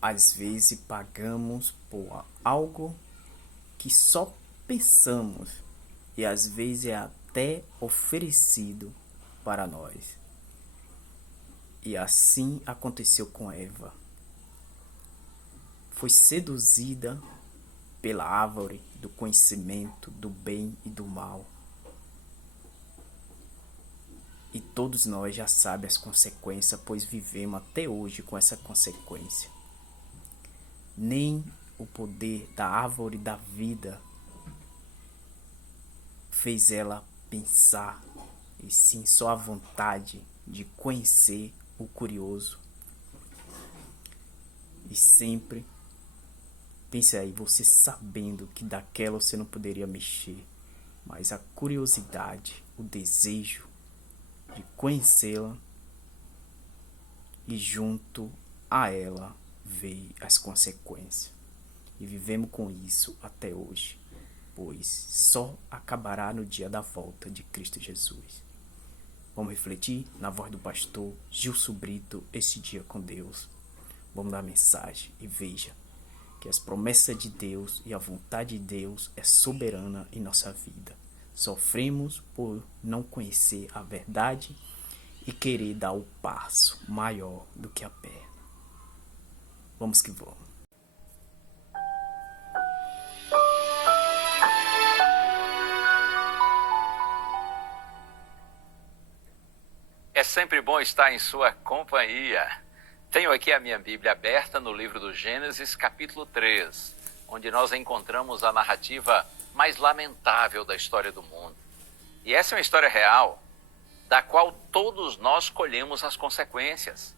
Às vezes pagamos por algo que só pensamos e às vezes é até oferecido para nós. E assim aconteceu com Eva. Foi seduzida pela árvore do conhecimento do bem e do mal. E todos nós já sabemos as consequências, pois vivemos até hoje com essa consequência. Nem o poder da árvore da vida fez ela pensar, e sim só a vontade de conhecer o curioso. E sempre pense aí, você sabendo que daquela você não poderia mexer, mas a curiosidade, o desejo de conhecê-la, e junto a ela veio as consequências. E vivemos com isso até hoje, pois só acabará no dia da volta de Cristo Jesus. Vamos refletir na voz do pastor Gilson Brito, esse dia com Deus. Vamos dar mensagem e veja que as promessas de Deus e a vontade de Deus é soberana em nossa vida. Sofremos por não conhecer a verdade e querer dar o passo maior do que a perna. Vamos que vamos. É sempre bom estar em sua companhia. Tenho aqui a minha Bíblia aberta no livro do Gênesis, capítulo 3, onde nós encontramos a narrativa mais lamentável da história do mundo. E essa é uma história real, da qual todos nós colhemos as consequências.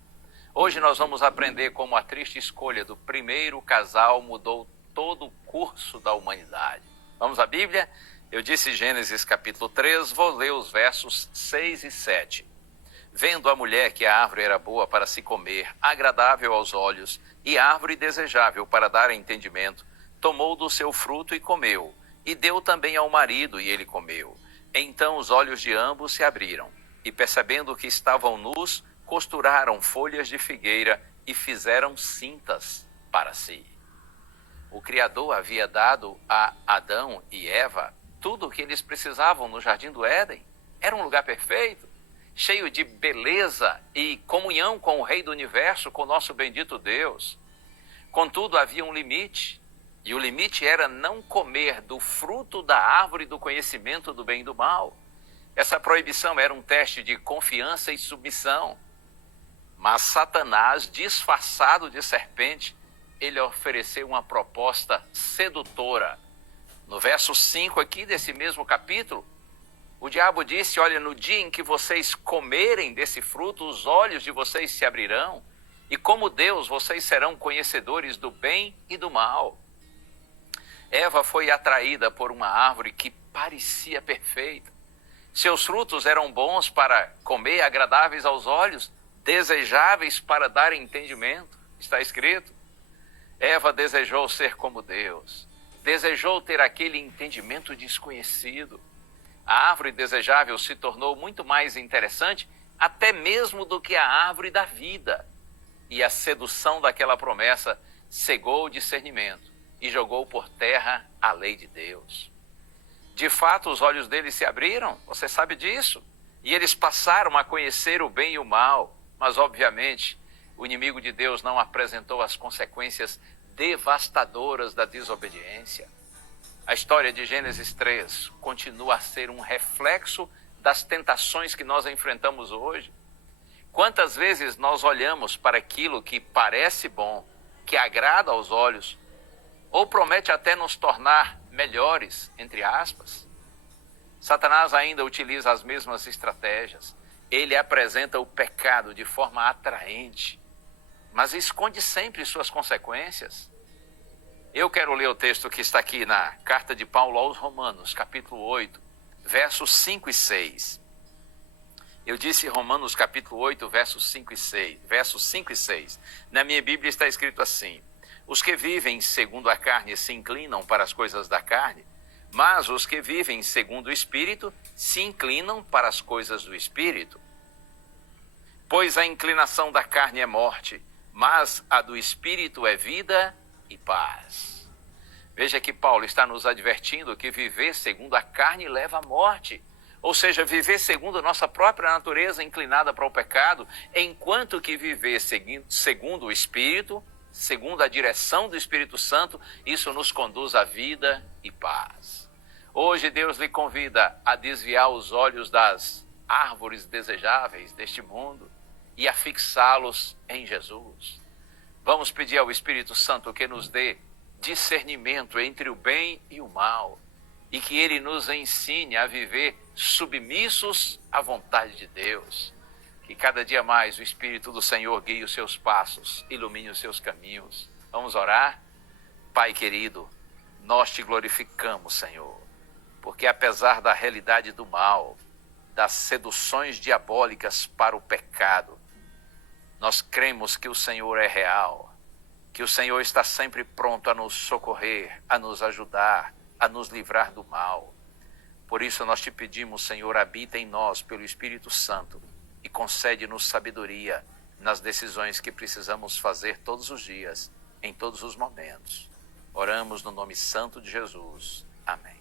Hoje nós vamos aprender como a triste escolha do primeiro casal mudou todo o curso da humanidade. Vamos à Bíblia? Eu disse Gênesis capítulo 3, vou ler os versos 6 e 7. Vendo a mulher que a árvore era boa para se comer, agradável aos olhos, e árvore desejável para dar entendimento, tomou do seu fruto e comeu, e deu também ao marido, e ele comeu. Então os olhos de ambos se abriram, e percebendo que estavam nus, costuraram folhas de figueira e fizeram cintas para si. O Criador havia dado a Adão e Eva tudo o que eles precisavam no Jardim do Éden. Era um lugar perfeito, cheio de beleza e comunhão com o Rei do Universo, com o nosso bendito Deus. Contudo, havia um limite, e o limite era não comer do fruto da árvore do conhecimento do bem e do mal. Essa proibição era um teste de confiança e submissão. Mas Satanás, disfarçado de serpente, ele ofereceu uma proposta sedutora. No verso 5 aqui desse mesmo capítulo, o diabo disse, olha, no dia em que vocês comerem desse fruto, os olhos de vocês se abrirão, e como Deus, vocês serão conhecedores do bem e do mal. Eva foi atraída por uma árvore que parecia perfeita. Seus frutos eram bons para comer, agradáveis aos olhos, desejáveis para dar entendimento. Está escrito. Eva desejou ser como Deus, desejou ter aquele entendimento desconhecido. A árvore desejável se tornou muito mais interessante, até mesmo do que a árvore da vida. E a sedução daquela promessa cegou o discernimento e jogou por terra a lei de Deus. De fato, os olhos deles se abriram, você sabe disso, e eles passaram a conhecer o bem e o mal, mas obviamente o inimigo de Deus não apresentou as consequências devastadoras da desobediência. A história de Gênesis 3 continua a ser um reflexo das tentações que nós enfrentamos hoje. Quantas vezes nós olhamos para aquilo que parece bom, que agrada aos olhos, ou promete até nos tornar melhores, entre aspas? Satanás ainda utiliza as mesmas estratégias. Ele apresenta o pecado de forma atraente, mas esconde sempre suas consequências. Eu quero ler o texto que está aqui na carta de Paulo aos Romanos, capítulo 8, versos 5 e 6. Eu disse Romanos capítulo 8, versos 5 e 6. Na minha Bíblia está escrito assim: os que vivem segundo a carne se inclinam para as coisas da carne, mas os que vivem segundo o Espírito se inclinam para as coisas do Espírito. Pois a inclinação da carne é morte, mas a do Espírito é vida e paz. Veja que Paulo está nos advertindo que viver segundo a carne leva à morte. Ou seja, viver segundo a nossa própria natureza inclinada para o pecado, enquanto que viver segundo o Espírito, segundo a direção do Espírito Santo, isso nos conduz à vida e paz. Hoje Deus lhe convida a desviar os olhos das árvores desejáveis deste mundo e a fixá-los em Jesus. Vamos pedir ao Espírito Santo que nos dê discernimento entre o bem e o mal e que Ele nos ensine a viver submissos à vontade de Deus. Que cada dia mais o Espírito do Senhor guie os seus passos, ilumine os seus caminhos. Vamos orar? Pai querido, nós te glorificamos, Senhor, porque apesar da realidade do mal, das seduções diabólicas para o pecado, nós cremos que o Senhor é real, que o Senhor está sempre pronto a nos socorrer, a nos ajudar, a nos livrar do mal. Por isso nós te pedimos, Senhor, habita em nós pelo Espírito Santo e concede-nos sabedoria nas decisões que precisamos fazer todos os dias, em todos os momentos. Oramos no nome santo de Jesus. Amém.